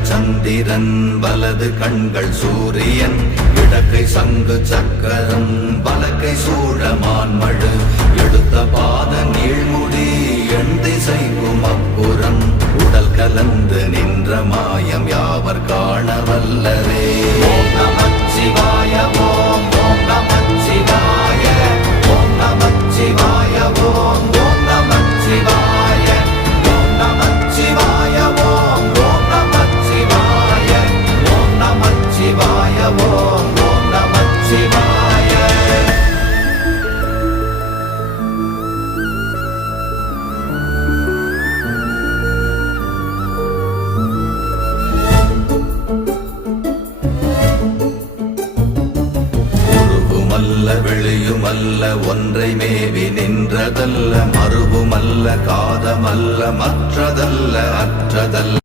இடங்கள் சந்திரன் வலது கண்கள் சூரியன் இடக்கை சங்கு சக்கரம் வலக்கை சூழமான்மழு எடுத்த பாத நீழ்முடி எண் திசைக்கும் அப்புறம் உடல் கலந்து நின்ற மாயம் யாவர் காண வல்லரே. ஓம் நமச்சிவாய ஓம் ஓம் நமச்சிவாய ஓம் நமச்சிவாய ஓம் ஓம் நமச்சிவாய ஓம் நமச்சிவாய ஓம் ஓம் நமச்சிவாய ஓம் நமச்சிவாய ஓம் ஓம் நமச்சிவாய. வெளியுமல்ல ஒன்றை மேவி நின்றதல்ல மறுவுமல்ல காதமல்ல மற்றதல்ல அற்றதல்ல